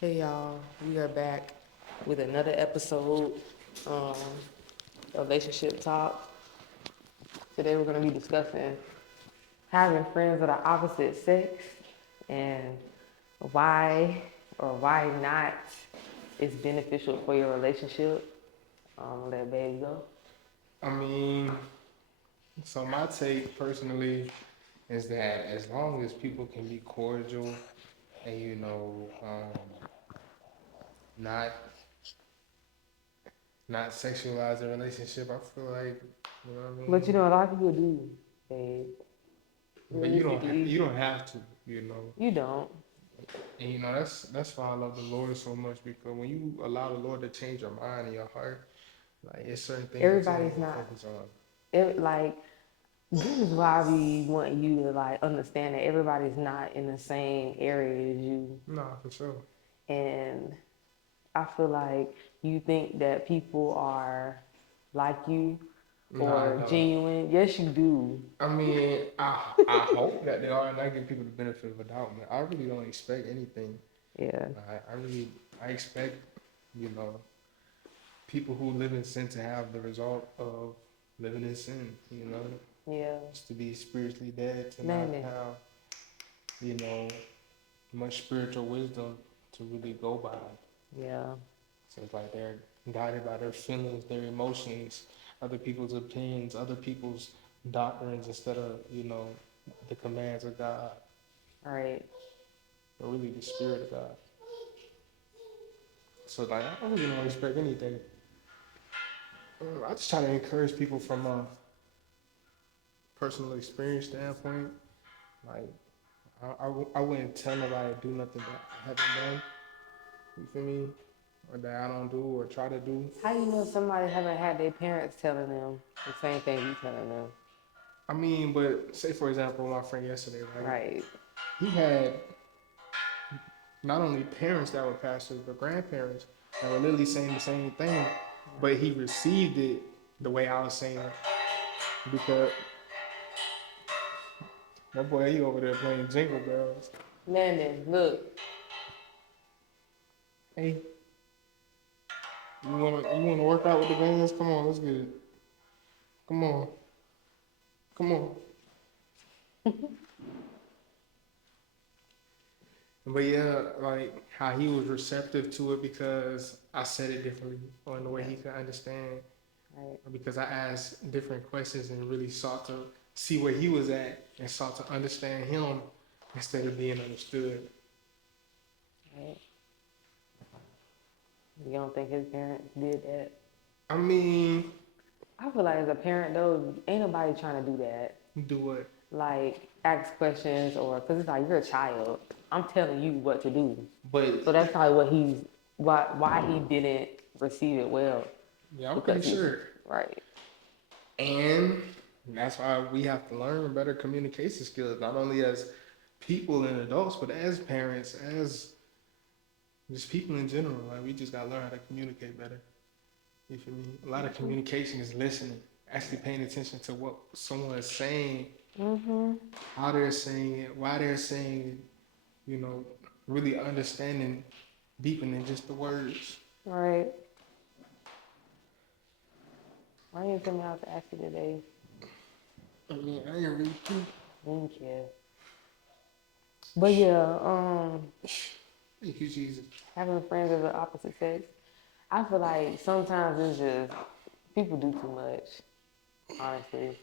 Hey y'all, we are back with another episode, um, relationship talk. Today we're going to be discussing having friends of the opposite sex and why or why not it's beneficial for your relationship. Let baby go. I mean, so my take personally is that as long as people can be cordial and not not sexualize the relationship, I feel like you know what I But mean. a lot of people do, babe. But Realistically, you don't have to, you know. you don't. And that's why I love the Lord so much because when you allow the Lord to change your mind and your heart, like it's certain things that you Everybody's need to not. focus on. Like this is why we want you to like understand that everybody's not in the same area as you. Nah, for sure. And I feel like you think that people are like you Nah, I or don't. genuine. Yes, you do. I mean, I hope that they are, and I give people the benefit of a doubt, man. I really don't expect anything. Yeah. I expect, you know, people who live in sin to have the result of living in sin. You know, Yeah. just to be spiritually dead, to not Man. have, you know, much spiritual wisdom to really go by. Yeah. So it's like they're guided by their feelings, their emotions, other people's opinions, other people's doctrines instead of, the commands of God, All right. or really the spirit of God. So like I really don't expect anything. I just try to encourage people from a personal experience standpoint. Like I wouldn't tell nobody to do nothing that I haven't done. You feel me? Or that I don't do or try to do. How you know somebody haven't had their parents telling them the same thing you telling them? I mean, but say for example, my friend yesterday, right? Right. He had not only parents that were pastors, but grandparents that were literally saying the same thing, but he received it the way I was saying it because my boy he over there playing jingle bells. Landon, look. Hey, you wanna work out with the bands? Come on, let's get it. Come on, come on. But yeah, like how he was receptive to it because I said it differently or in the way Yeah. he could understand. Right. Because I asked different questions and really sought to see where he was at and sought to understand him instead of being understood. Right. You don't think his parents did that? I mean, I feel like as a parent though, ain't nobody trying to do that. do what? Like ask questions or because it's like you're a child. I'm telling you what to do. So But that's probably what he's why he didn't receive it well yeah, I'm pretty because he's sure. right. And that's why we have to learn better communication skills, not only as people and adults, but as parents, as just people in general. Like we just gotta learn how to communicate better. You feel me? A lot of communication is listening, actually paying attention to what someone is saying, Mhm. how they're saying it, why they're saying it, really understanding deeper than just the words. Right. Why didn't you tell me I was to ask you today? I mean, I ain't really too. Didn't care. But yeah, Thank you, Jesus. having friends of the opposite sex, I feel like sometimes it's just people do too much. Honestly,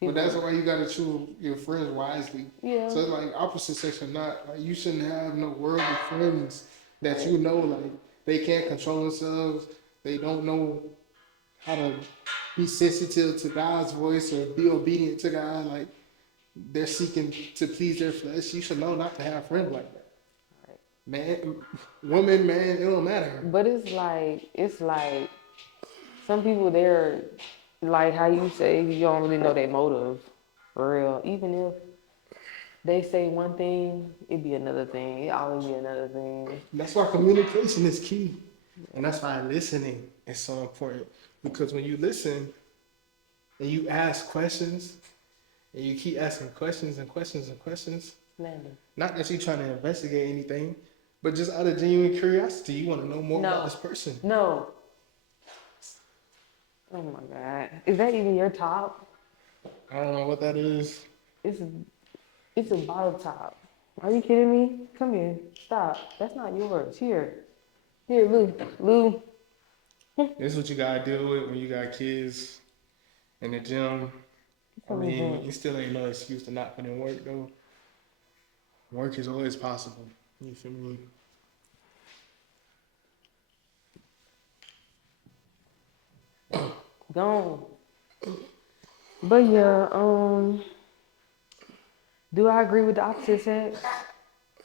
But that's people. why you gotta choose your friends wisely. Yeah. So it's like opposite sex or not, like you shouldn't have no worldly friends that Right. you know like they can't control themselves. They don't know how to be sensitive to God's voice or be obedient to God. Like they're seeking to please their flesh. You should know not to have friends like that. Right. Man, woman, man, it don't matter. But it's like some people they're like how you say you don't really know their motive for real. Even if they say one thing, it be another thing. It always be another thing. That's why communication is key. And that's why listening is so important. Because when you listen and you ask questions and you keep asking questions and questions and questions, Landon. not that you're trying to investigate anything, But just out of genuine curiosity, you want to know more about No. this person. No. Oh my God. Is that even your top? I don't know what that is. It's a, it's a bottle top. Are you kidding me? Come here. Stop. That's not yours. Here. Here, Lou. Lou. This is what you gotta deal with when you got kids in the gym. I Come and mean, drink. it still ain't no excuse to not put in work though. Work is always possible. You feel me? Gone. But yeah, do I agree with the opposite sex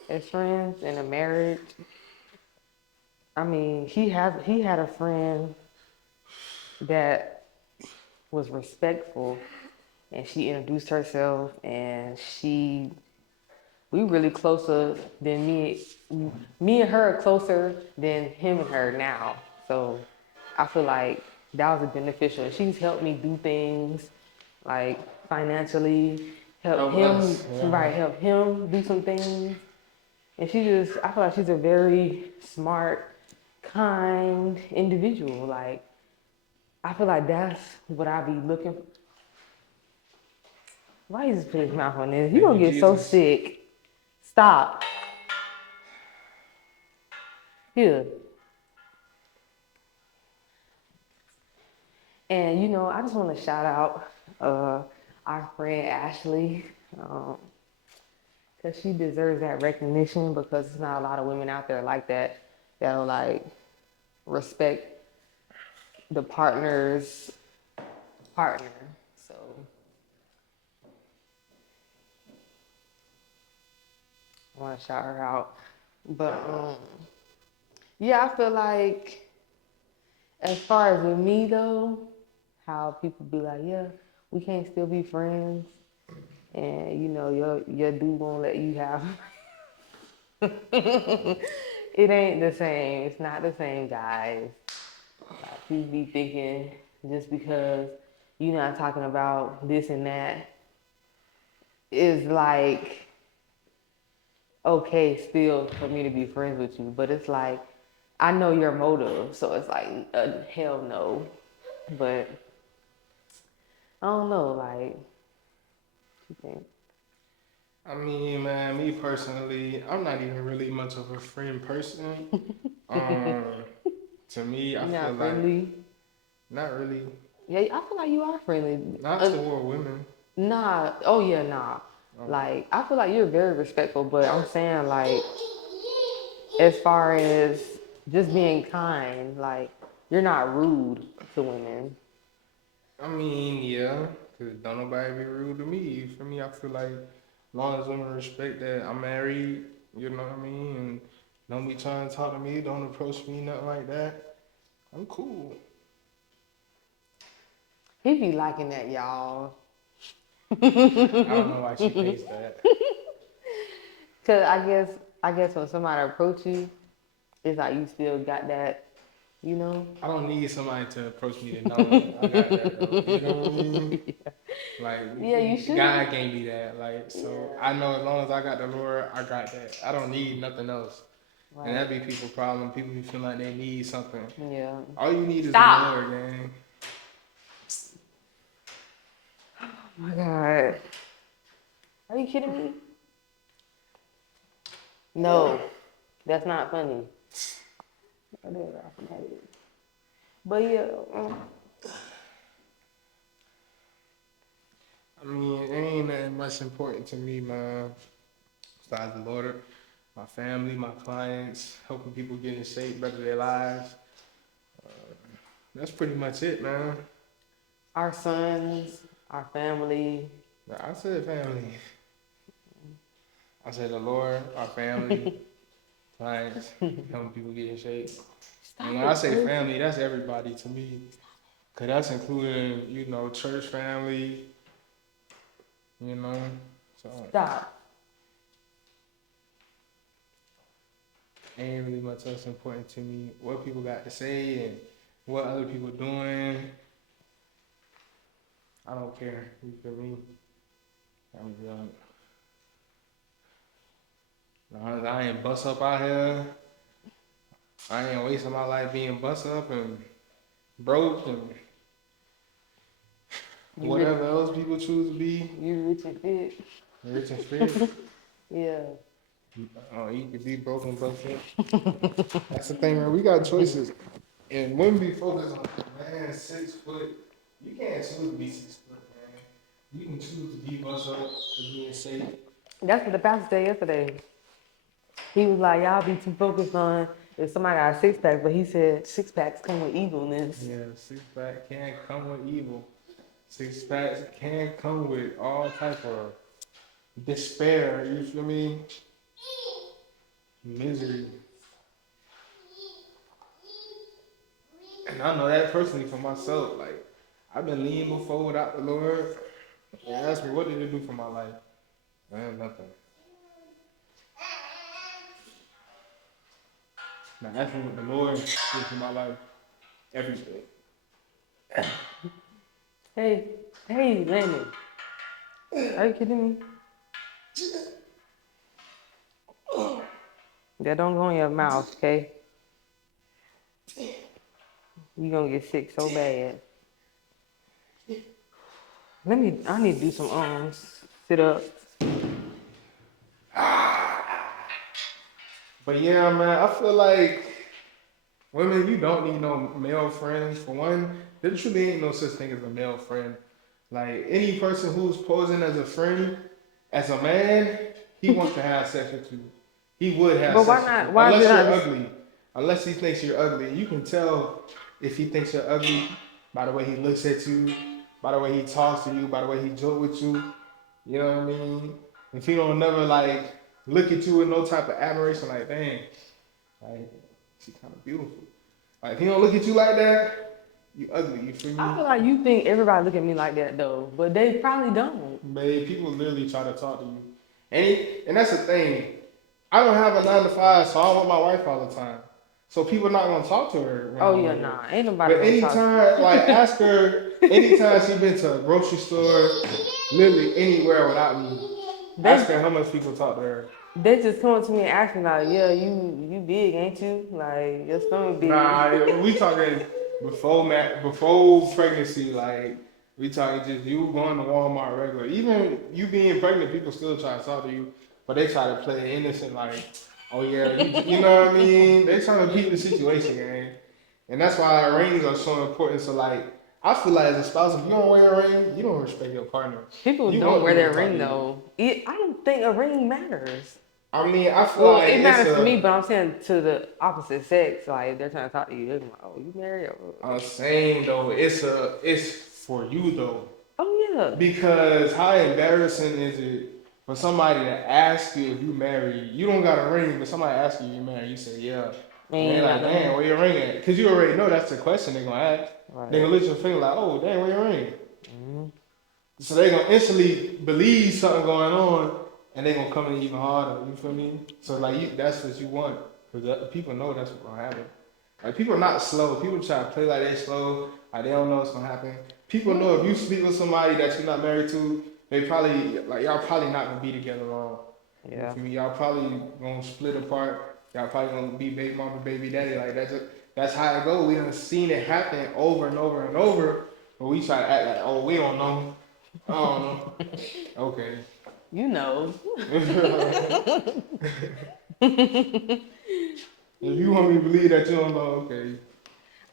as friends in a marriage? I mean, he had a friend that was respectful, and she introduced herself, and we really closer than me and her are closer than him and her now. So I feel like that was beneficial. She's helped me do things like financially, Help us. Yeah. help him do some things. And I feel like she's a very smart, kind individual. Like, I feel like that's what I be looking for. Why you just put his mouth on this? You Thank gonna you, get so Jesus. sick. Stop. Here. And I just want to shout out our friend Ashley, because she deserves that recognition because there's not a lot of women out there like that that'll like respect the partner's partner. So I want to shout her out. But yeah, I feel like as far as with me though, how people be like, yeah, we can't still be friends, and your dude won't let you have. It ain't the same. It's not the same, guys. Like, people be thinking just because you're not talking about this and that is like okay still for me to be friends with you. But it's like I know your motive, so it's like hell no. But I don't know, like, what you think? I mean, man, me personally, I'm not even really much of a friend person. Um, to me, I You feel not like friendly? not really, Yeah, I feel like you are friendly. not toward women. Nah, oh yeah, nah. Um, Like, I feel like you're very respectful, but I'm saying, like, as far as just being kind, like, you're not rude to women. I mean, yeah, cause don't nobody be rude to me. For me, I feel like as long as women respect that I'm married, you know what I mean, and don't be trying to talk to me, don't approach me, nothing like that. I'm cool. He be liking that, y'all. I don't know why she thinks that. Cause I guess when somebody approach you, it's like you still got that, you know? I don't need somebody to approach me to know I got that though. You know what I mean? Yeah, you Like should. God gave me that. Like so, Yeah, I know as long as I got the Lord, I got that. I don't need nothing else. And right. that be people's problem. People who feel like they need something. Yeah. All you need is the Stop. Lord, gang. Oh my God. Are you kidding me? No, that's not funny. I did laugh at it. But yeah, I mean, it ain't nothing much important to me, man. Besides the Lord, my family, my clients, helping people get in shape, better their lives. That's pretty much it, man. our sons, our family. I said family. I said the Lord, our family, clients, helping people get in shape. And Stop when I it, say Chris. family, that's everybody to me. Cause that's including, church family, you know. So Stop. ain't really much else important to me. What people got to say and what other people doing, I don't care. You feel me? I'm young. I ain't bust up out here. I ain't wasting my life being bust up and broke and You rich, whatever else people choose to be. you rich and fit. Rich and fit. Yeah. Oh, you could be broken, bust up. That's the thing, man. We got choices. And when we focus on, man, 6 foot, you can't choose to be 6 foot, man. You can choose to be bust up and being safe. That's what the pastor said yesterday. He was like, y'all be too focused on if somebody got a six pack, but he said six packs come with evilness. Yeah, 6 pack can come with evil. 6 packs can come with all type of despair. You feel me? Misery. And I know that personally for myself. Like, I've been leaning before without the Lord. And ask me, what did it do for my life? Man, nothing. Now ask me what the Lord did for my life. Everything. Hey, Landon, are you kidding me? That don't go in your mouth, okay? You gonna get sick so bad. I need to do some sit ups. But yeah, man, I feel like women, you don't need no male friends. For one, there truly ain't no such thing as a male friend. Like any person who's posing as a friend, as a man, he wants to have sex with you. He would have But why sex with not? you. Why is it Unless not you're just ugly. Unless he thinks you're ugly. You can tell if he thinks you're ugly by the way he looks at you, by the way he talks to you, by the way he joke with you. You know what I mean? If he don't never like look at you with no type of admiration, like, dang, like, she's kind of beautiful. Like, if he don't look at you like that, you ugly. You feel I me? feel like you think everybody look at me like that though, but they probably don't. Babe, people literally try to talk to you. And that's the thing. I don't have a 9 to 5, so I'm with my wife all the time. So people not gonna talk to her when Oh I'm yeah, with her. nah, ain't nobody But gonna talk. anytime, like, ask her, anytime she been to a grocery store, literally anywhere without me, ask They her how much people talk to her. they just come up to me and ask me like, yeah, you big, ain't you? Like your stomach big. Nah, we talking before pregnancy, like, we talking just you going to Walmart regular. Even you being pregnant, people still try to talk to you, but they try to play it innocent, like, oh yeah, you know what I mean? They trying to beat the situation, man. And that's why rings are so important. So like, I feel like as a spouse, if you don't wear a ring, you don't respect your partner. People You don't want wear people to their talk to ring you. though. I don't think a ring matters. I mean, I feel Well, like it it's matters to me, a. but I'm saying to the opposite sex, like if they're trying to talk to you, they're like, oh, you married? I'm saying though, it's for you though. Oh yeah. Because how embarrassing is it for somebody to ask you if you married? You don't got a ring, but somebody asks you married. You say yeah, Man, and you they ain't like, got no damn, ring. where your ring at? Cause you already know that's the question they gonna ask. They Right. gonna lift your finger like, oh, damn, where your ring? Mm-hmm. So they gonna instantly believe something going on, and they gonna come in even harder. You feel me? So like, that's what you want, cause people know that's what's gonna happen. Like people are not slow. People try to play like they slow, like they don't know what's gonna happen. People know if you sleep with somebody that you're not married to, they probably like y'all probably not gonna be together long. You Yeah. feel me? Y'all probably gonna split apart. Y'all probably gonna be baby mama, baby daddy. Like that's how it go. We done seen it happen over and over and over. But we try to act like, oh, we don't know. I don't know. Okay. You know. If you want me to believe that you don't know, okay.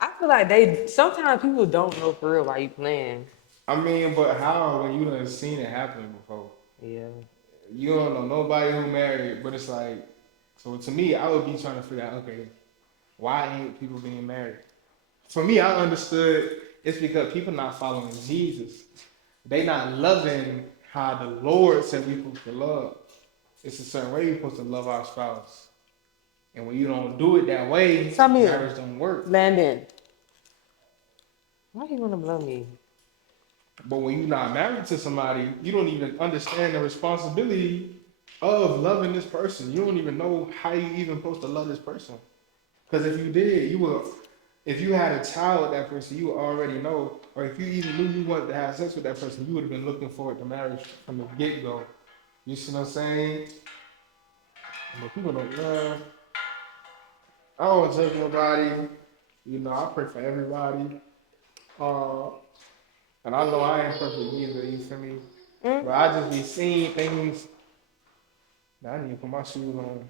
I feel like sometimes people don't know for real why you playing. I mean, but how when you done seen it happen before? Yeah. You don't know nobody who married, but it's like, so to me, I would be trying to figure out, okay, why ain't people being married? For me, I understood it's because people not following Jesus. They not loving how the Lord said we supposed to love. It's a certain way you're supposed to love our spouse. And when you don't do it that way, Samir, marriage don't work. Landon. Why you wanna blow me? But when you're not married to somebody, you don't even understand the responsibility of loving this person. You don't even know how you even supposed to love this person. Because if you did, you would. If you had a child with that person, you would already know. Or if you even knew you wanted to have sex with that person, you would have been looking forward to marriage from the get go. You see what I'm saying? But people don't, man. I don't judge nobody. You know, I pray for everybody. Uh, and I know I ain't perfect either, you feel me? Mm? But I just be seeing things that I need to put my shoes on.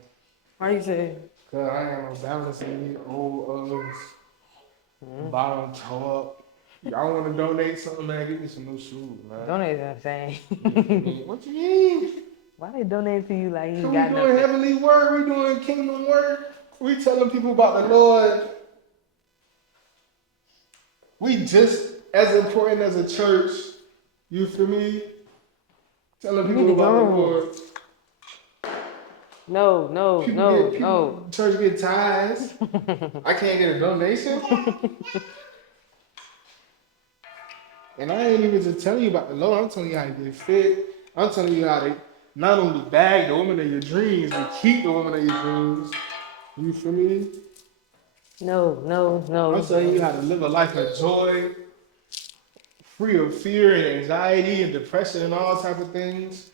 Why you say? Cause I ain't no balance in these old Uggs, bottom toe up. Y'all wanna donate something, man? Give me some new shoes, man. Donate that thing. You feel me? What you mean? Why they donate to you like you Cause ain't we got doing nothing? heavenly work, we doing kingdom work, we telling people about the Lord. We just as important as a church, you feel me? Telling You need people to about the go. Lord. No, no, no, no. Church get tithes. I can't get a donation. And I ain't even just telling you about the Lord. I'm telling you how to get fit. I'm telling you how to not only bag the woman of your dreams, but keep the woman of your dreams. You feel me? No, no, I'm no, telling you no. how to live a life of joy, free of fear and anxiety and depression and all type of things.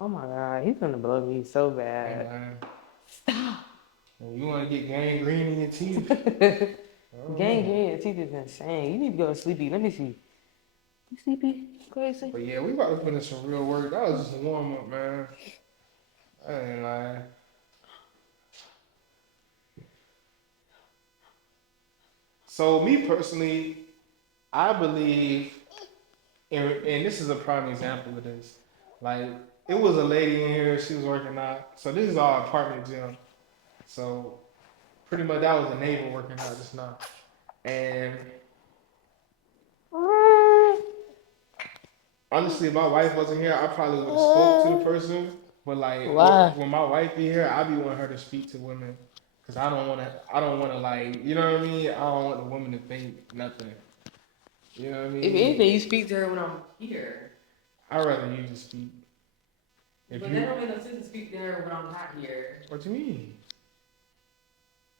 Oh my God, he's gonna blow me so And bad. and you want to get gangrene in your teeth? Gangrene and teeth is insane. You need to go to sleepy. Let me see. You sleepy? Crazy? But yeah, we about to put in some real work. That was just a warm up, man. I ain't lying. So me personally, I believe, and this is a prime example of this. Like, it was a lady in here, she was working out. So this is our apartment gym. So pretty much that was a neighbor working out just now. And honestly, if my wife wasn't here, I probably would have spoke to the person. But like, Why? when my wife be here, I be wanting her to speak to women. Cause I don't wanna like, you know what I mean? I don't want the woman to think nothing. You know what I If mean? anything, you speak to her when I'm here. I'd rather you just speak. If But you, that don't make no sense to speak to her when I'm not here. what you mean?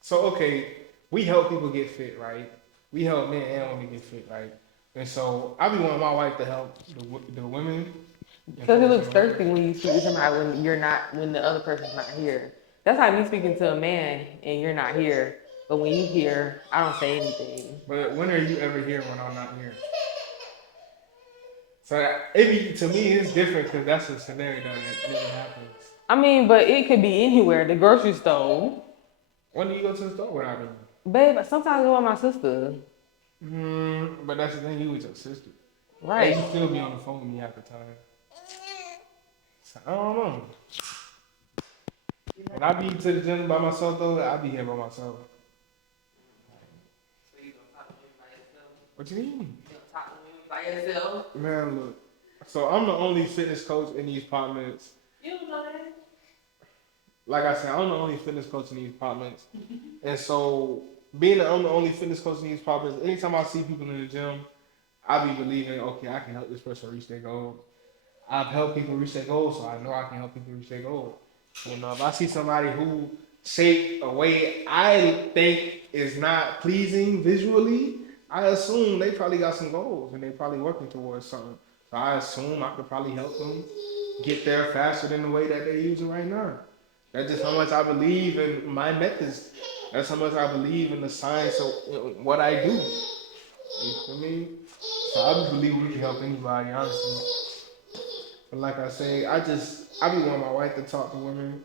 So okay, we help people get fit, right? We help men and women get fit, right? And so I be wanting my wife to help the women. Because it looks thirsty when you speak to somebody when you're not, when the other person's not here. That's like me speaking to a man and you're not here. But when you here, I don't say anything. But when are you ever here when I'm not here? So it be, to me, it's different because that's a scenario that never happens. I mean, but it could be anywhere. The grocery store. When do you go to the store without me? Babe, sometimes I go with my sister. But that's the thing, you with your sister. Right. And you still be on the phone with me half the time. So, I don't know. When I be to the gym by myself though, I be here by myself. So you gonna talk to me by yourself? What you mean? You gonna talk to me by yourself? Man, look. So I'm the only fitness coach in these apartments. You don't know that. Like I said, I'm the only fitness coach in these apartments. And so being that I'm the only fitness coach in these apartments, anytime I see people in the gym, I be believing, okay, I can help this person reach their goal. I've helped people reach their goals, so I know I can help people reach their goal. You know, if I see somebody who shaped a way I think is not pleasing visually, I assume they probably got some goals and they probably working towards something. So I assume I could probably help them get there faster than the way that they're using right now. That's just how much I believe in my methods. That's how much I believe in the science of what I do. You feel me? So I just believe we can help anybody, honestly. But like I say, I be wanting my wife to talk to women.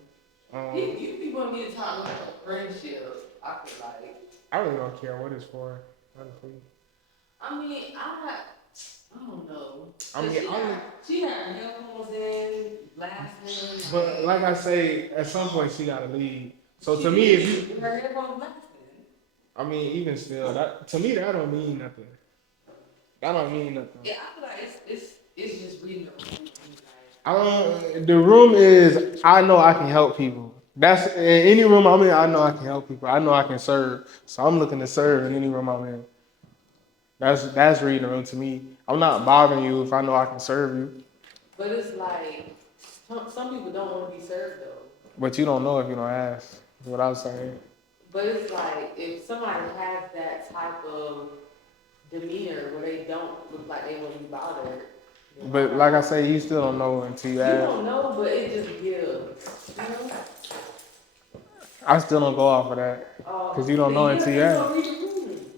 You be wanting me to talk about friendship. I feel like. I really don't care what it's for, honestly. I mean, I don't know. I mean, She had her headphones in, blasting. but like I say, at some point she gotta leave. So to me, if you, her headphones blasting. I mean, even still, that to me that don't mean nothing. That don't mean nothing. Yeah, I feel like it's just reading the room. I don't. The room is. I know I can help people. That's in any room I'm in. I know I can help people. I know I can serve. So I'm looking to serve in any room I'm in. That's reading the room to me. I'm not bothering you if I know I can serve you. But it's like some people don't want to be served though. But you don't know if you don't ask. Is what I was saying. But it's like if somebody has that type of demeanor where they don't look like they want to be bothered, But like I say, you still don't know until you You ask. don't know, but it just gives. You know? I still don't go off of that because you don't know until you ask.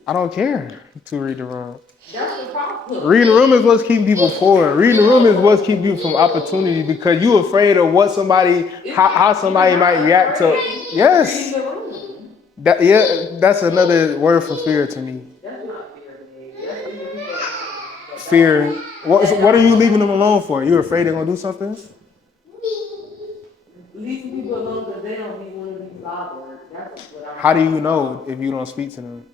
I don't care to read the room. That's the problem. Reading the room is what's keeping people poor. Reading the room is what's keeping people from opportunity because you're afraid of what somebody, how somebody might react to. Yes. That's another word for fear to me. That's not fear, babe. That's leaving people alone. Fear. What are you leaving them alone for? You're afraid they're gonna do something? Leaving people alone because they don't even want to be bothered. That's what I'm. How do you know if you don't speak to them?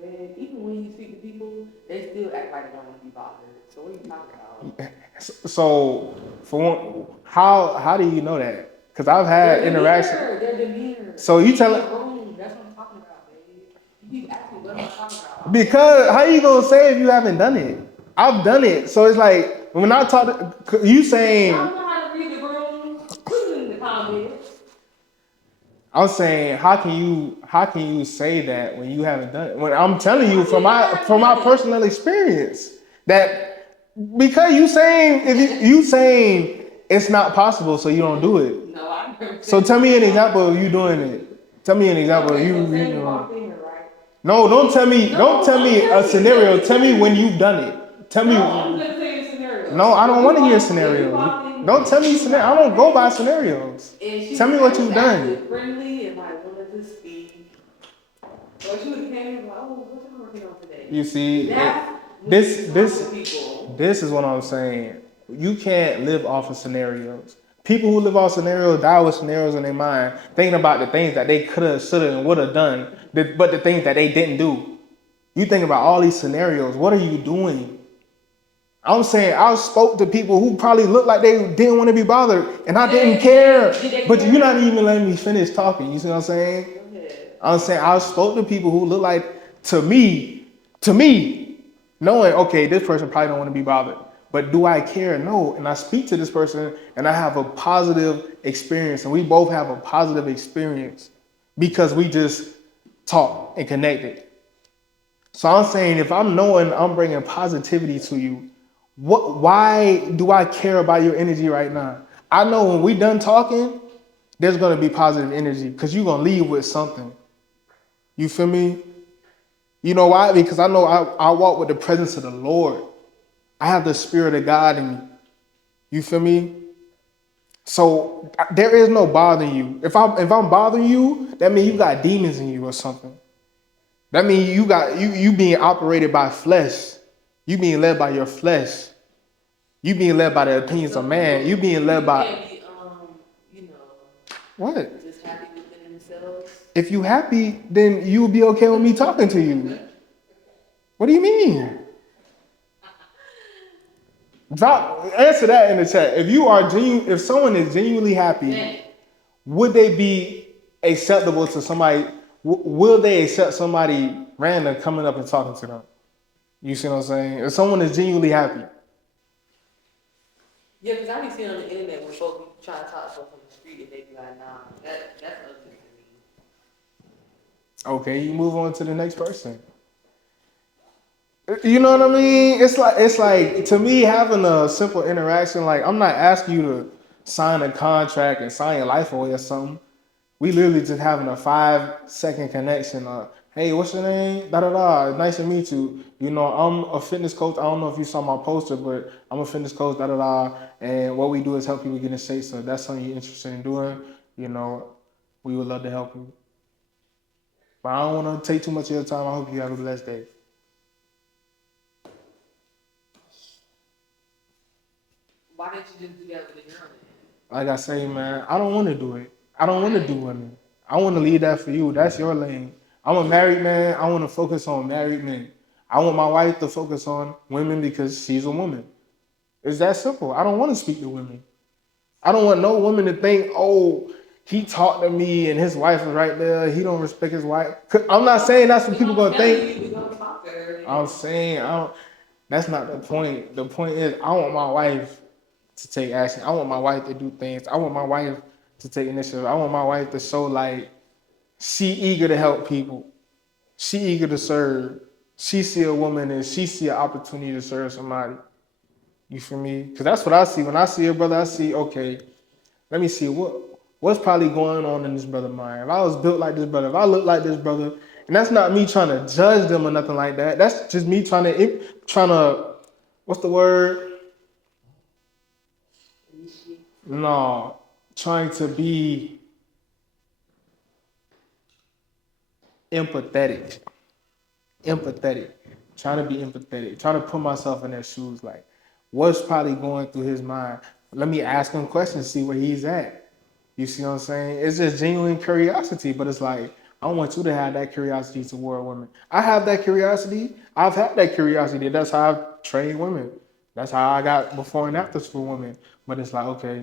Man, even when you speak to people, they still act like they don't want to be bothered. So what are you talking about? So, for one, how do you know that? Because I've had interaction. Their demeanor. So you tell it. That's what I'm talking about, babe. You keep asking what am I talking about? Because how you gonna say if you haven't done it? I've done it. So it's like when I talk, you saying. I don't know how to read the room. Put it in the comments. I'm saying, how can you say that when you haven't done it? When I'm telling you from my personal experience that because you saying if you saying it's not possible, so you don't do it. No, I never. So tell me an example of you doing it. Tell me an example of you. No, don't tell me a scenario. Tell me when you've done it. Tell me. No, I'm gonna tell you a scenario. No, I don't want to hear a scenario. Don't tell me scenario. I don't go by scenarios. Tell me what you've done. Friendly and like wanted to speak. Or she would have came and like, oh, what y'all working on today? You see, this is what I'm saying. You can't live off of scenarios. People who live off scenarios die with scenarios in their mind, thinking about the things that they could have, should have, and would have done, but the things that they didn't do. You think about all these scenarios. What are you doing? I'm saying I spoke to people who probably looked like they didn't want to be bothered, and I didn't care. But you're not even letting me finish talking. You see what I'm saying? I'm saying I spoke to people who look like to me, knowing okay, this person probably don't want to be bothered. But do I care? No. And I speak to this person, and I have a positive experience, and we both have a positive experience because we just talked and connected. So I'm saying if I'm knowing I'm bringing positivity to you, why do I care about your energy right now? I know when we done talking, there's going to be positive energy because you're going to leave with something. You feel me? You know why? Because I know I walk with the presence of the Lord. I have the Spirit of God in me. You feel me? So there is no bothering you. If I'm bothering you, that means you got demons in you or something. That means you being operated by flesh. You being led by your flesh. You being led by the opinions of man. You being led by. What? Just happy within themselves. If you happy, then you will be okay with me talking to you. What do you mean? Answer that in the chat. If someone is genuinely happy, would they be acceptable to somebody? Will they accept somebody random coming up and talking to them? You see what I'm saying? If someone is genuinely happy. Yeah, because I be seeing on the internet when folks be trying to talk to folks on the street and they be like, nah, that's ugly to me. Okay, you move on to the next person. You know what I mean? It's like to me having a simple interaction. Like I'm not asking you to sign a contract and sign your life away or something. We literally just having a 5-second connection. Hey, what's your name? Da da da. Nice to meet you. You know, I'm a fitness coach. I don't know if you saw my poster, but I'm a fitness coach. Da da da. And what we do is help people get in shape. So if that's something you're interested in doing, you know, we would love to help you. But I don't want to take too much of your time. I hope you have a blessed day. Why didn't you just do that with the girl? Like I say, man, I don't want to do it. I don't want to do women. I want to leave that for you. That's your lane. I'm a married man. I want to focus on married men. I want my wife to focus on women because she's a woman. It's that simple. I don't want to speak to women. I don't want no woman to think, oh, he talked to me and his wife is right there. He don't respect his wife. I'm not saying that's what people going to think. I'm saying, that's not the point. The point is I want my wife to take action. I want my wife to do things. I want my wife to take initiative. I want my wife to show like she eager to help people. She eager to serve. She see a woman and she see an opportunity to serve somebody. You feel me? Because that's what I see. When I see a brother, I see, okay, let me see what's probably going on in this brother's mind. If I was built like this brother, if I look like this brother, and that's not me trying to judge them or nothing like that. That's just me trying to, what's the word? No, trying to be empathetic. Empathetic. Trying to be empathetic. Trying to put myself in their shoes. Like, what's probably going through his mind? Let me ask him questions, see where he's at. You see what I'm saying? It's just genuine curiosity, but it's like, I want you to have that curiosity toward women. I have that curiosity. I've had that curiosity. That's how I've trained women. That's how I got before and afters for women. But it's like, okay.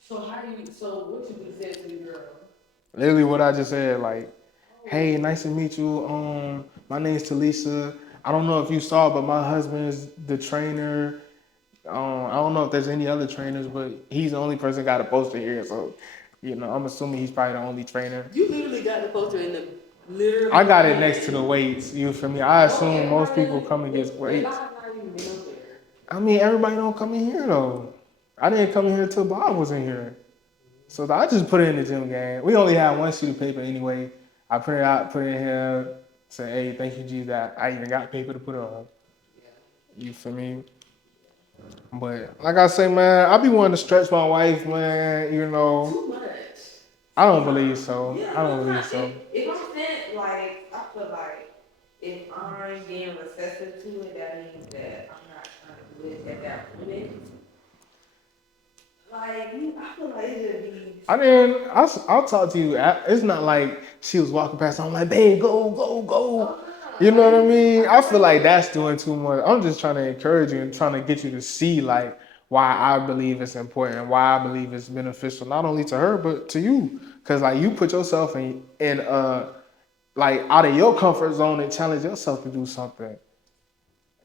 So what you just said to the girl? Literally what I just said, like, hey, nice to meet you. My name's Talisha. I don't know if you saw, but my husband is the trainer. I don't know if there's any other trainers, but he's the only person got a poster here. So, I'm assuming he's probably the only trainer. You literally got the poster in the literally. I got it next to the weights. You feel me? I assume most people come and get weights. I mean, everybody don't come in here though. I didn't come in here till Bob was in here. So I just put it in the gym game. We only had one sheet of paper anyway. I put it out, put it in here, say, hey, thank you, Jesus. I even got paper to put it on. You feel me? But like I say, man, I be wanting to stretch my wife, man, Too much. I don't believe so. Yeah, I don't believe so. If I'm saying, like, I feel like if I'm being receptive to it, that means that I'm not trying to do it at that moment. Like, I feel like it should be. I'll talk to you. It's not like she was walking past. I'm like, babe, go, go, go. You know what I mean? I feel like that's doing too much. I'm just trying to encourage you and trying to get you to see like why I believe it's important and why I believe it's beneficial not only to her but to you. Cause like you put yourself in like out of your comfort zone and challenge yourself to do something.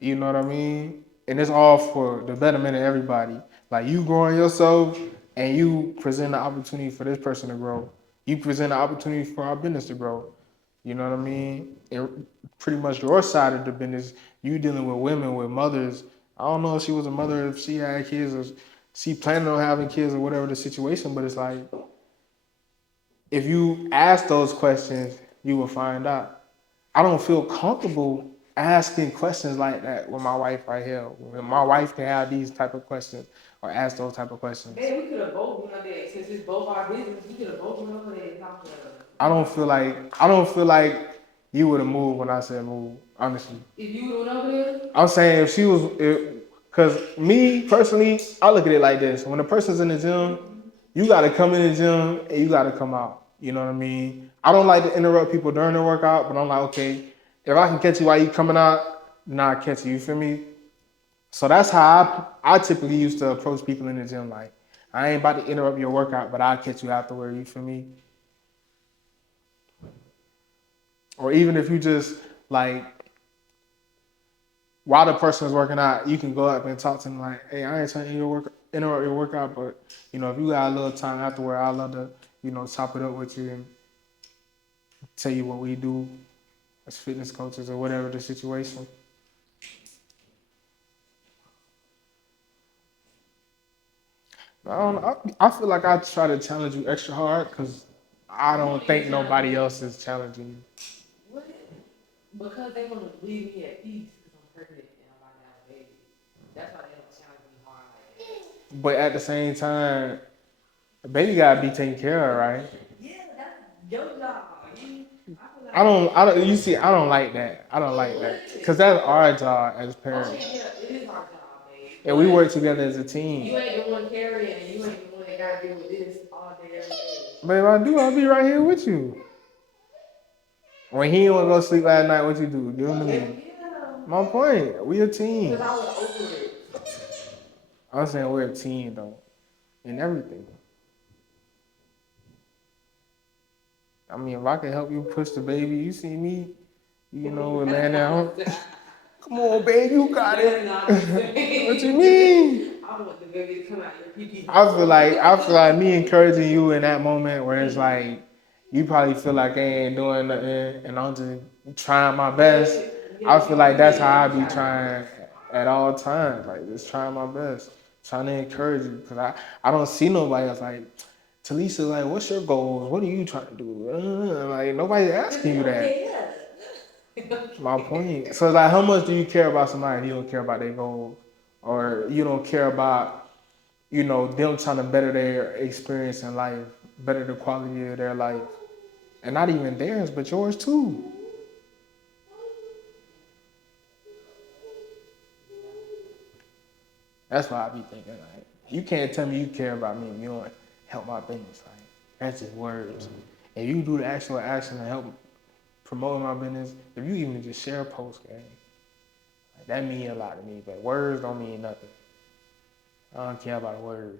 You know what I mean? And it's all for the betterment of everybody. Like you growing yourself and you present the opportunity for this person to grow. You present the opportunity for our business to grow. You know what I mean? And pretty much your side of the business, you dealing with women, with mothers. I don't know if she was a mother, if she had kids, or she planning on having kids, or whatever the situation. But it's like, if you ask those questions, you will find out. I don't feel comfortable asking questions like that with my wife right here. When my wife can have these type of questions or ask those type of questions. Man, we could have both went there. Since it's both our business, we could have both went over there and talked to her. I don't feel like you would have moved when I said move, honestly. If you would have went over there? I'm saying if she was, because me personally, I look at it like this. When a person's in the gym, you got to come in the gym and you got to come out. You know what I mean? I don't like to interrupt people during their workout, but I'm like, okay, if I can catch you while you coming out, then I'll catch you. You feel me? So that's how I typically used to approach people in the gym. Like, I ain't about to interrupt your workout, but I'll catch you afterward. You feel me? Or even if you just like, while the person is working out, you can go up and talk to them like, hey, I ain't trying to interrupt your workout, but if you got a little time afterward, I'd love to, chop it up with you and tell you what we do as fitness coaches or whatever the situation. I feel like I try to challenge you extra hard because I don't think nobody else is challenging you. What? Because they want to leave me at peace because I'm pregnant and I'm about to have a baby. That's why they don't challenge me hard like that. But at the same time, the baby gotta be taken care of, right? Yeah, that's your job. I don't. You see, I don't like that. I don't like that because that's our job as parents. Oh, yeah, it is our job, babe. And we work together as a team. You ain't the one carrying, and you ain't the one that gotta deal with this all day, every day. Babe, I do. I'll be right here with you. When he don't want to go sleep last night, what you do? Give him to me. Yeah. My point. We a team. Because I was over it. I'm saying we're a team though, in everything. I mean, if I can help you push the baby, you see me, laying down. Come on, babe, you got it. What you mean? I want the baby to come out your pee-pee. I feel like me encouraging you in that moment where it's like you probably feel like I ain't doing nothing and I'm just trying my best. I feel like that's how I be trying at all times. Like, just trying my best, trying to encourage you. Because I don't see nobody else like, Talisha, like, what's your goals? What are you trying to do? Like, nobody's asking you that. My point. So, it's like, how much do you care about somebody if you don't care about their goals? Or you don't care about, them trying to better their experience in life, better the quality of their life. And not even theirs, but yours too. That's what I be thinking. Like, you can't tell me you care about me if you don't help my business. Like, that's just words. If you do the actual action to help promote my business, if you even just share a post, gang, like, that mean a lot to me. But words don't mean nothing. I don't care about a word.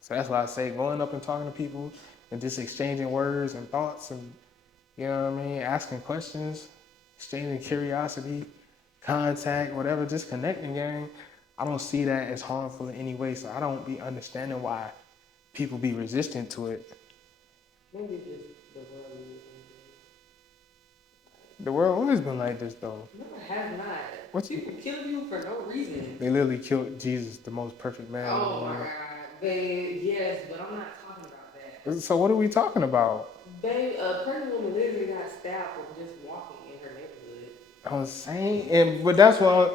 So that's why I say going up and talking to people and just exchanging words and thoughts and, asking questions, exchanging curiosity, contact, whatever, just connecting, gang. I don't see that as harmful in any way, so I don't be understanding why people be resistant to it. Maybe just the world is The world always been like this, though. No, it has not. What's People kill you for no reason. They literally killed Jesus, the most perfect man. Oh my God, babe. Yes, but I'm not talking about that. So what are we talking about? Babe, a pregnant woman literally got stabbed for just walking in her neighborhood. I was saying, but that's why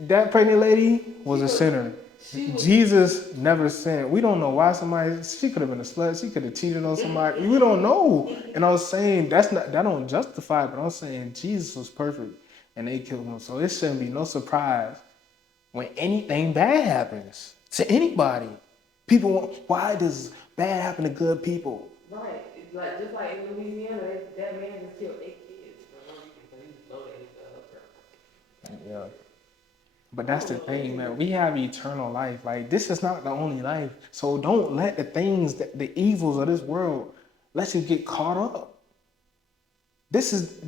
that pregnant lady was a sinner. Jesus never sinned. We don't know why she could have been a slut. She could have cheated on somebody. We don't know. And I was saying that don't justify it, but I'm saying Jesus was perfect and they killed him. So it shouldn't be no surprise when anything bad happens to anybody. People, why does bad happen to good people? Right. It's like, just like in Louisiana, that man just killed 8 kids for no reason because he was loaded his girl. Yeah. But that's the thing, man. We have eternal life. Like, this is not the only life. So don't let the things, the evils of this world, let you get caught up. This is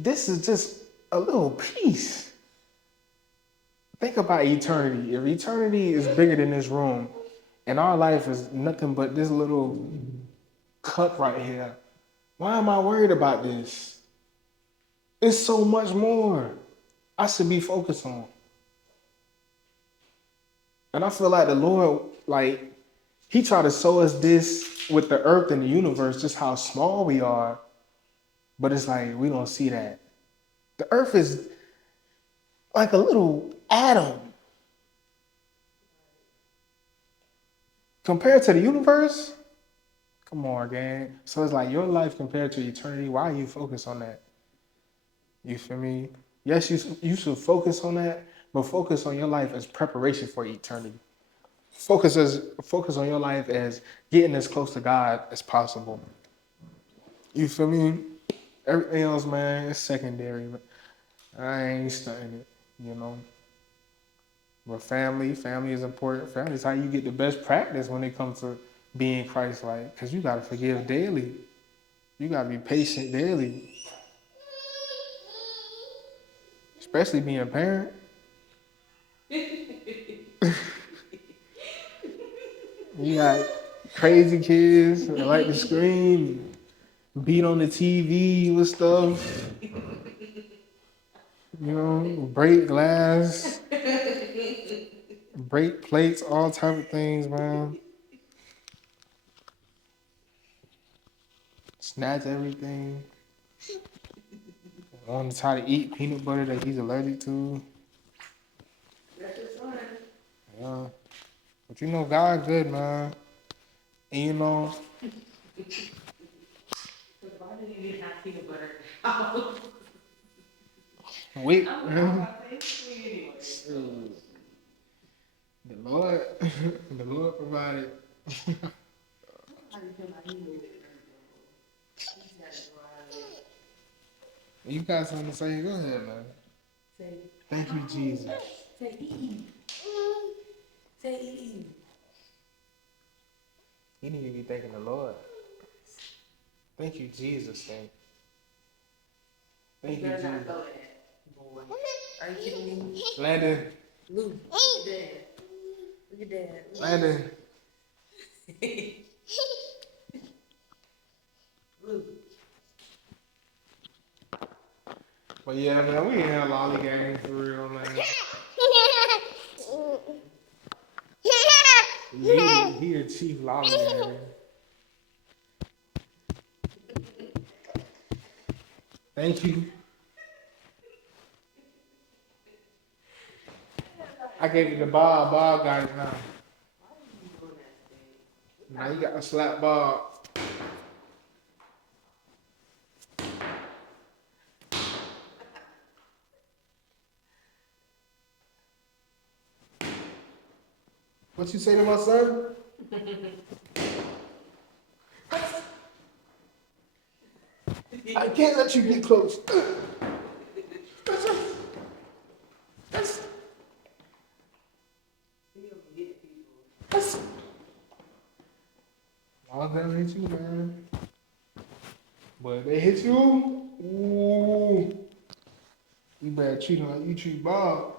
just a little piece. Think about eternity. If eternity is bigger than this room, and our life is nothing but this little cup right here, why am I worried about this? It's so much more I should be focused on. And I feel like the Lord, like, he tried to show us this with the earth and the universe, just how small we are. But it's like, we don't see that. The earth is like a little atom. Compared to the universe, come on, gang. So it's like your life compared to eternity, why are you focused on that? You feel me? Yes, you should focus on that, but focus on your life as preparation for eternity. Focus on your life as getting as close to God as possible. You feel me? Everything else, man, is secondary. I ain't studying it, But family is important. Family is how you get the best practice when it comes to being Christ-like, because you got to forgive daily. You got to be patient daily. Especially being a parent. You got crazy kids that like to scream, beat on the TV with stuff, break glass, break plates, all type of things, man. Snatch everything. Want to try to eat peanut butter that he's allergic to. That's your son. Yeah. But God good, man. And Why do you need to have peanut butter? wait. I'm about to say anyway. The Lord, the Lord provided. You got something to say? Go ahead, man. Thank you, Jesus. Say E. Say E. You need to be thanking the Lord. Thank you, Jesus. Thank you, Jesus. Are you kidding me? Landon. Luke, look at Dad. Look at Dad. Landon. Luke. But yeah, man, we ain't had lolly game for real, man. he a chief lollygator. Thank you. I gave it to Bob. Bob got it now. Now you got to slap Bob. What you say to my son? I can't let you get close. I'll never hit you, man. But if they hit you, ooh, you better treat him like you treat Bob.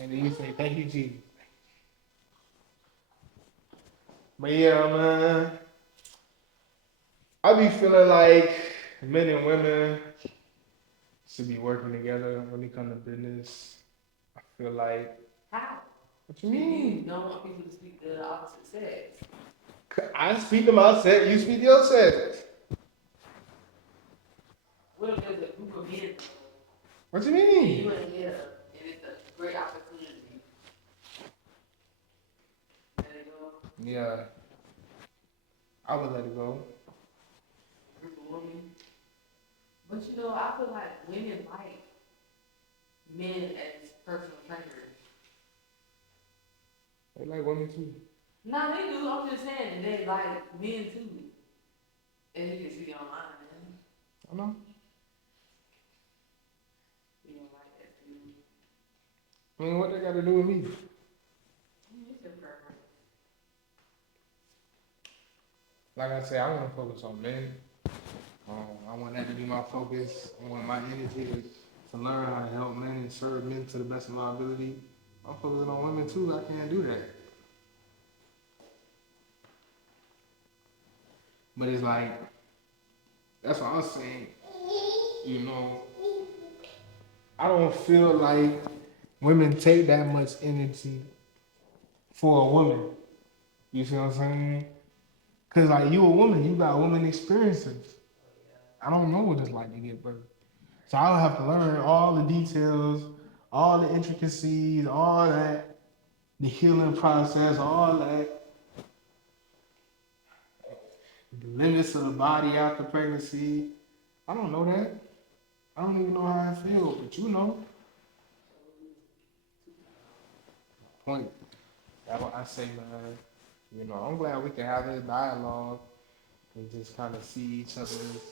And then you say, thank you, Jesus. But yeah, man, I be feeling like men and women should be working together when it comes to business. I feel like. How? What you mean? You don't want people to speak the opposite sex. I speak to my sex, you speak to your sex. What if there's a group of men What you and mean? you ain't get up and it's a great opportunity? Let it go. Yeah, I would let it go. Group of women. But you know, I feel like women like men as personal trainers. They like women too. No, they do. I'm just saying they like men too. As you can see online, man. I know. You don't like that too. I mean, what they got to do with me? It's your preference. Like I said, I want to focus on men. I want that to be my focus. I want my energy to learn how to help men and serve men to the best of my ability. I'm focusing on women too. I can't do that. But it's like, that's what I was saying. You know, I don't feel like women take that much energy for a woman. You see what I'm saying? Cause like you a woman, you got woman experiences. I don't know what it's like to give birth. So I'll have to learn all the details, all the intricacies, all that, the healing process, all that, the limits of the body after pregnancy. I don't know that. I don't even know how I feel, but you know. Point. That's what I say, man. You know, I'm glad we can have this dialogue and just kind of see each other's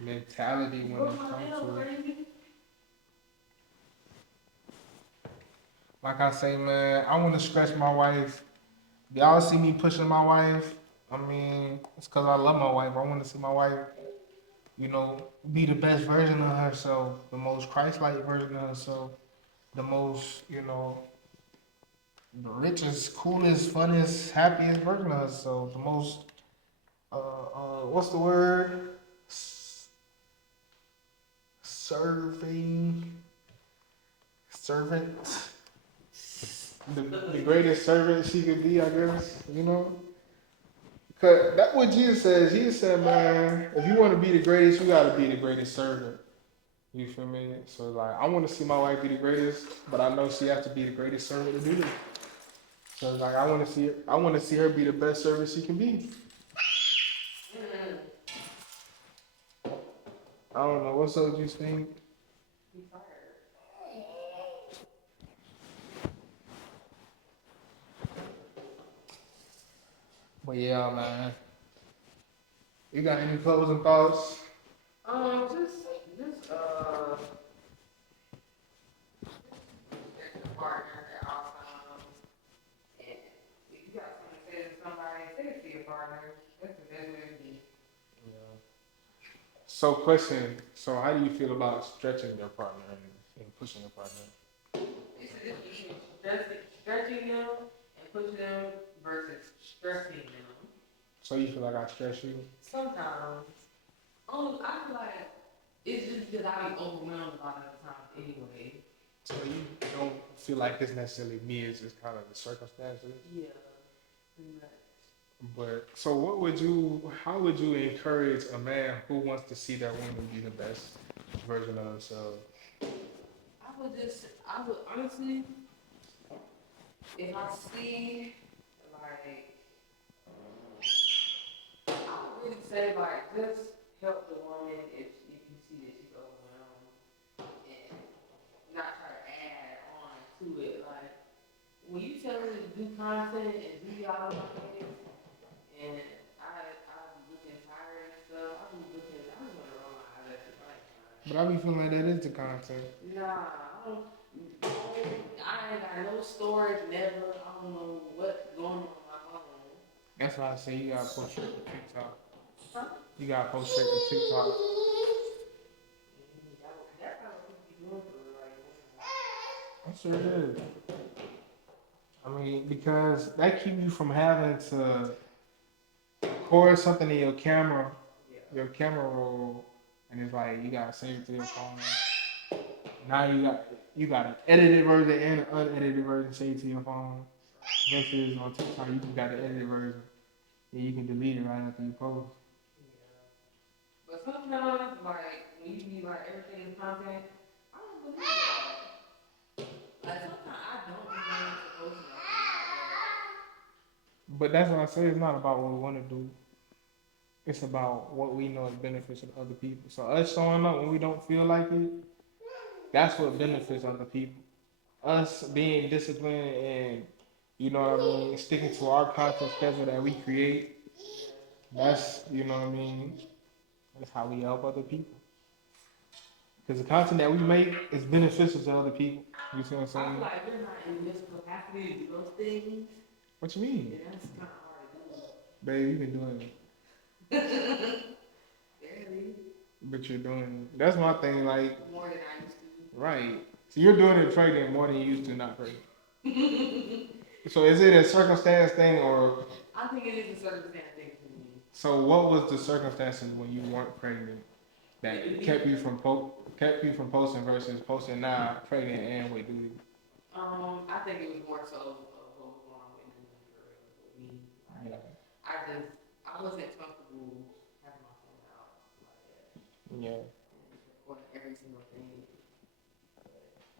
mentality when it comes to it. Like I say, man, I want to stretch my wife. Y'all see me pushing my wife. I mean, it's because I love my wife. I want to see my wife, you know, be the best version of herself, the most Christ-like version of herself, the most, you know, the richest, coolest, funnest, happiest version of herself, the most, what's the word? Servant. The greatest servant she could be, I guess, you know? Cause that's what Jesus says. Jesus said, man, if you want to be the greatest, you gotta be the greatest servant. You feel me? So like, I want to see my wife be the greatest, but I know she has to be the greatest servant to do it. So like, I want to see her be the best servant she can be. I don't know. What's up, you think? But yeah, man. You got any closing thoughts? Just there's a partner at all times. And if you got something to say to somebody, say it to your partner. That's the best way to be. Yeah. So, question. So, how do you feel about stretching your partner and pushing your partner? It's a difference between stretching them and pushing them versus stressing them. So you feel like I stress you? Sometimes. I feel like it's just because I be overwhelmed a lot of the time anyway. So you don't feel like it's necessarily me, it's just kind of the circumstances? Yeah, pretty much. But so what would you, how would you encourage a man who wants to see their woman be the best version of themselves? I would honestly, if I see, like, I would really say, like, just help the woman if you see that she's overwhelmed and not try to add on to it. Like, when you tell me to do content and do y'all my things, and I be looking tired and stuff, I just want to roll my eyes at you. But I be feeling like that is the content. Nah, I ain't got no storage, never. I don't know what's going on my phone. That's why I say you gotta post straight to TikTok. Huh? You gotta post straight to TikTok. That's how people be doing for real right now. I'm sure it is. I mean, because that keeps you from having to record something in your camera roll, and it's like you gotta save it to your phone. Now you got an edited version and an unedited version saved to your phone. Versus on TikTok, you just got the edited version, and you can delete it right after you post. Yeah. But sometimes, like, when you be like everything is content, I don't believe that. Like, sometimes I don't be wanting to post nothing like But that's what I say. It's not about what we want to do. It's about what we know is beneficial to other people. So us showing up when we don't feel like it, that's what benefits other people. Us being disciplined and you know what I mean, sticking to our content schedule that we create. That's you know what I mean. That's how we help other people. Because the content that we make is beneficial to other people. You see what I'm that. I saying? feel like we're not in this capacity to do those things. What you mean? And that's kind of hard to do. Babe, you've been doing it. Barely. But you're doing it. That's my thing, like, More than I used to. right. So you're doing it pregnant more than you used to not pregnant. So is it a circumstance thing or? I think it is a circumstance thing for me. So what was the circumstances when you weren't pregnant that kept you from posting versus posting now pregnant and with duty? I think it was more so of what was going on with me. Yeah. I wasn't comfortable having my phone out like that. Yeah. And recording every single thing.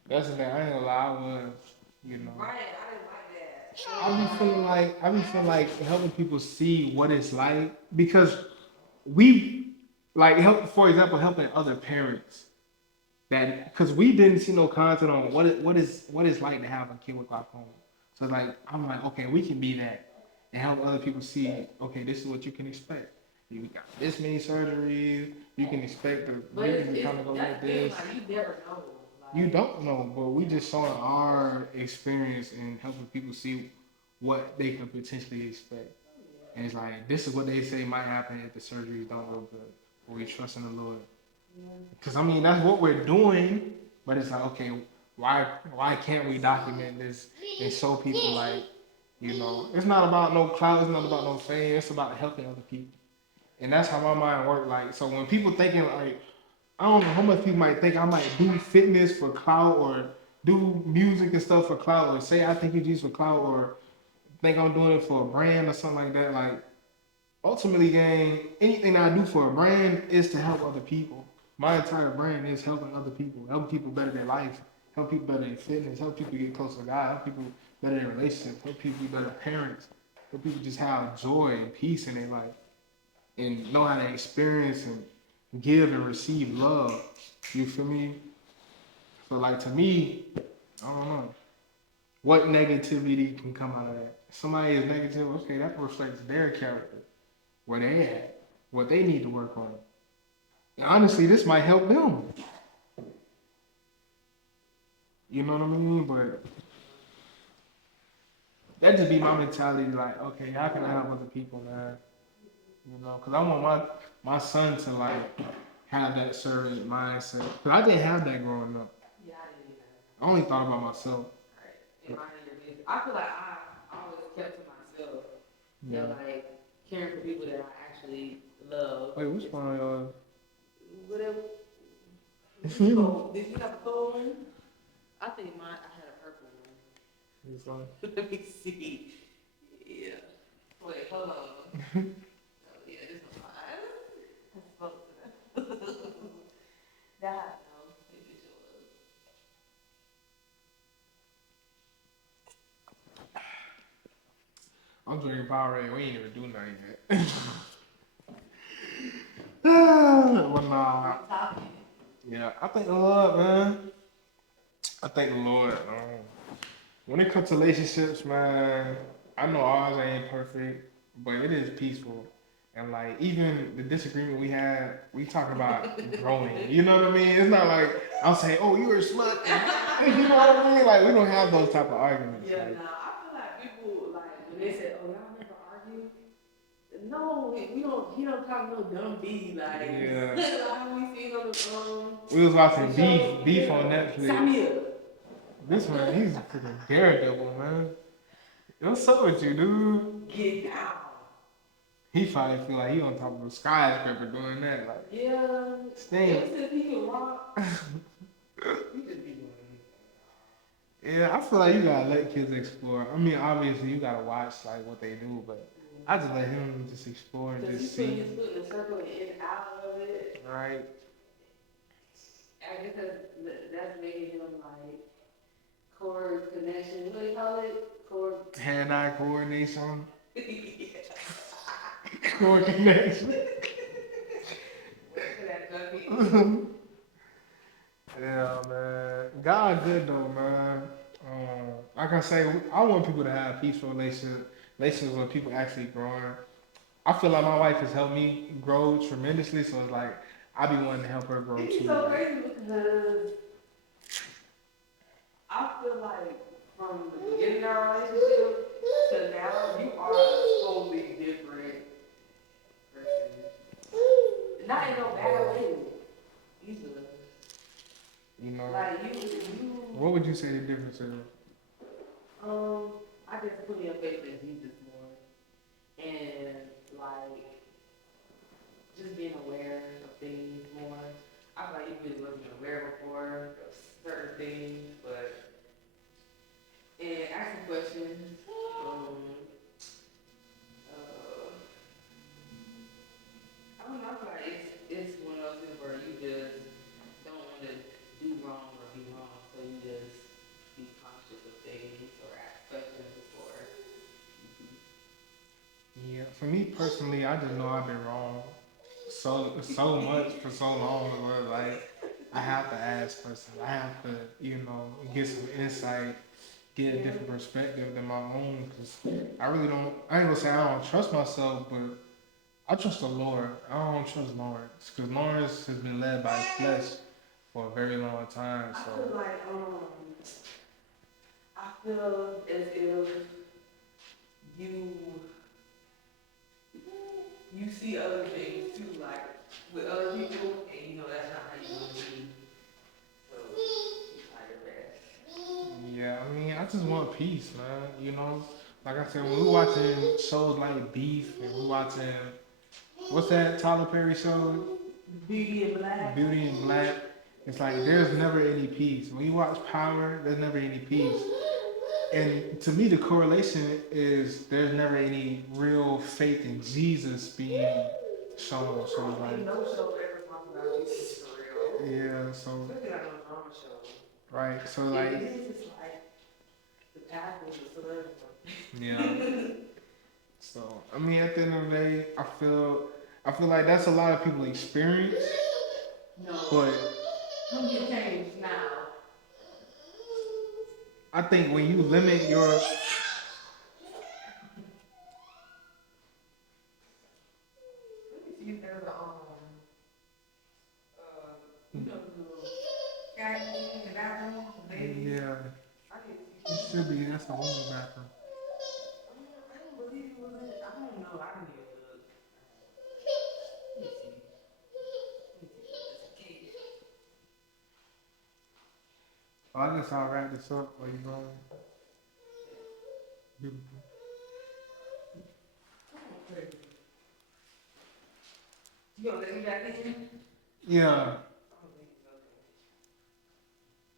That's the thing. I ain't gonna lie. I was, you know. Right, I didn't like that. I be feeling like helping people see what it's like because we like help. For example, helping other parents that because we didn't see no content on what it's like to have a kid with glaucoma. So like I'm like, okay, we can be that and help other people see, okay, this is what you can expect. You got this many surgeries. You can expect the breathing to kind of go like this. Like, you never know. Like, You don't know, but we just saw our experience in helping people see what they can potentially expect. And it's like, this is what they say might happen if the surgeries don't go good. Or we trust in the Lord. Because I mean, that's what we're doing, but it's like, okay, why can't we document this and show people like, you know, it's not about no clout, it's not about no fame, it's about helping other people. And that's how my mind works. Like, so when people thinking like, I don't know how much people might think I might do fitness for clout or do music and stuff for clout or say I think you Jesus for clout or think I'm doing it for a brand or something like that. Like, ultimately, gang, anything I do for a brand is to help other people. My entire brand is helping other people, helping people better their life, help people better their fitness, help people get closer to God, help people better their relationships, help people be better parents, help people just have joy and peace in their life and know how to experience and give and receive love. You feel me? So like to me, I don't know. What negativity can come out of that? If somebody is negative, okay, that reflects their character, where they at, what they need to work on. And honestly, this might help them. You know what I mean? But that just be my mentality. Like, okay, how can I help other people, man? You know, because I want my son to like have that servant mindset. Because I didn't have that growing up. yeah, I didn't either. I only thought about myself. Right. And minding your business. I feel like I always kept to myself. Yeah. So, like, caring for people that I actually love. Wait, which one are y'all? Whatever. Oh, did you have a cold one? I think mine. I had a purple one. This one? Let me see. Yeah. Wait, hold on. Oh yeah, this one's mine. I spoke to that. That no, maybe it was. I'm drinking Powerade. We ain't even do nothing yet. Well, nah. I'm talking. Yeah, I thank the Lord, man. I thank the Lord. When it comes to relationships, man, I know ours ain't perfect, but it is peaceful. And like even the disagreement we had, we talk about growing. You know what I mean? It's not like I'll say, "Oh, you were a slut." You know what I mean? Like we don't have those type of arguments. Yeah, Like, nah, I feel like people like when they say, "Oh, y'all never argue." No, we don't. He don't talk no dumb B like. yeah. Like we seen on the We was watching show. Beef on Netflix. Samir. This man, he's a freaking daredevil, man. What's up with you, dude? Get down. He probably feel like he on top of a skyscraper doing that. Like, Yeah. Sting. Ever since he can walk, he just be doing Yeah, I feel like you gotta let kids explore. I mean, obviously you gotta watch like what they do, but I just let him just explore and because just he put see. his foot in the circle and in and out of it. Right? I guess that's making him like core connection. What do you call it? Core. Hand-eye coordination. Yeah. Coordination. Wait for that junkie. Yeah, man. God good though, man. Like I say, I want people to have peaceful relations where people actually growing. I feel like my wife has helped me grow tremendously, so it's like I be wanting to help her grow It's too. so crazy because I feel like from the beginning of our relationship to now, you are a totally different person. Not in no bad way, either. You know. Like you. What would you say the difference is? I just put your faith in Jesus more, and like just being aware of things more. I feel like you really wasn't aware before of certain things, but and asking questions. I don't know. I feel like it's one of those things where you just don't want to do wrong or be wrong, so you just be conscious of things or ask questions before. Yeah, for me personally, I just know I've been wrong so much for so long. Where like I have to ask questions. I have to, get some insight, get a different perspective than my own. Cause I really don't. I ain't gonna say I don't trust myself, but I trust the Lord. I don't trust Lawrence because Lawrence has been led by his flesh for a very long time. I So feel like I feel as if you you see other things too, like with other people, and you know that's not how you want to be. So you try your best. yeah, I mean, I just want peace, man. Like I said, when we watching shows like Beef and we watching what's that Tyler Perry show? Beauty and Black. Beauty and Black. It's like there's never any peace. When you watch Power, there's never any peace. And to me, the correlation is there's never any real faith in Jesus being shown. So it's like, No show ever talks about Jesus for real. yeah, so Especially like on a drama show. right, so It like, is just like the path of the celebrity. yeah. So I mean, at the end of the day, I feel like that's a lot of people experience, No. but Come get changed now. I think when you limit your Let me see if there's a you know the little cabinet in the bathroom, baby. yeah, I didn't it see. should be that's a woman's bathroom. I don't believe it was in. I don't know. I didn't even look. Let me see. Just in case. Oh, I guess I'll wrap this up while you going. Beautiful. Okay. You gonna let me back in? Yeah.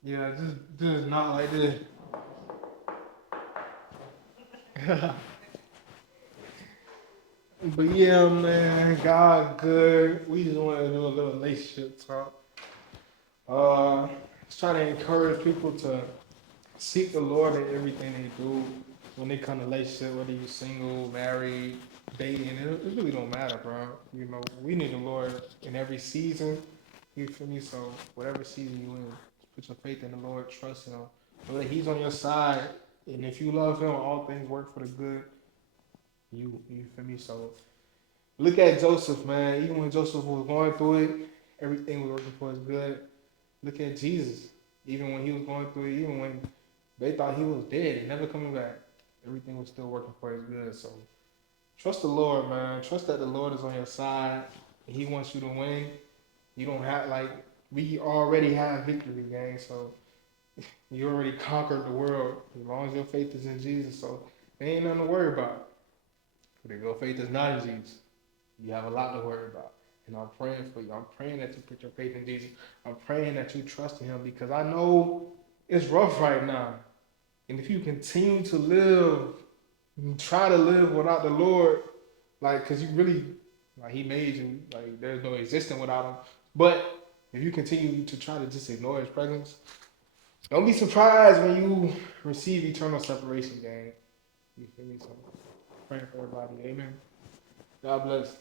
Yeah, just not like this. But yeah, man, God good. We just want to do a little relationship talk. Just try to encourage people to seek the Lord in everything they do. When they come to relationship, whether you're single, married, dating, it really don't matter, bro. You know, we need the Lord in every season. You feel me? So whatever season you in, put your faith in the Lord, trust Him. Know that He's on your side, and if you love Him, all things work for the good. You feel me? So look at Joseph, man. Even when Joseph was going through it, everything was working for his good. Look at Jesus. Even when he was going through it, even when they thought he was dead and never coming back, everything was still working for his good. So trust the Lord, man. Trust that the Lord is on your side. And He wants you to win. You don't have we already have victory, gang. So you already conquered the world as long as your faith is in Jesus. So there ain't nothing to worry about. But if your faith is not in Jesus, you have a lot to worry about. And I'm praying for you. I'm praying that you put your faith in Jesus. I'm praying that you trust in Him because I know it's rough right now. And if you continue to live, try to live without the Lord, because you really, He made you, there's no existence without Him. But if you continue to try to just ignore His presence, don't be surprised when you receive eternal separation, gang. You feel me? So, praying for everybody. Amen. God bless.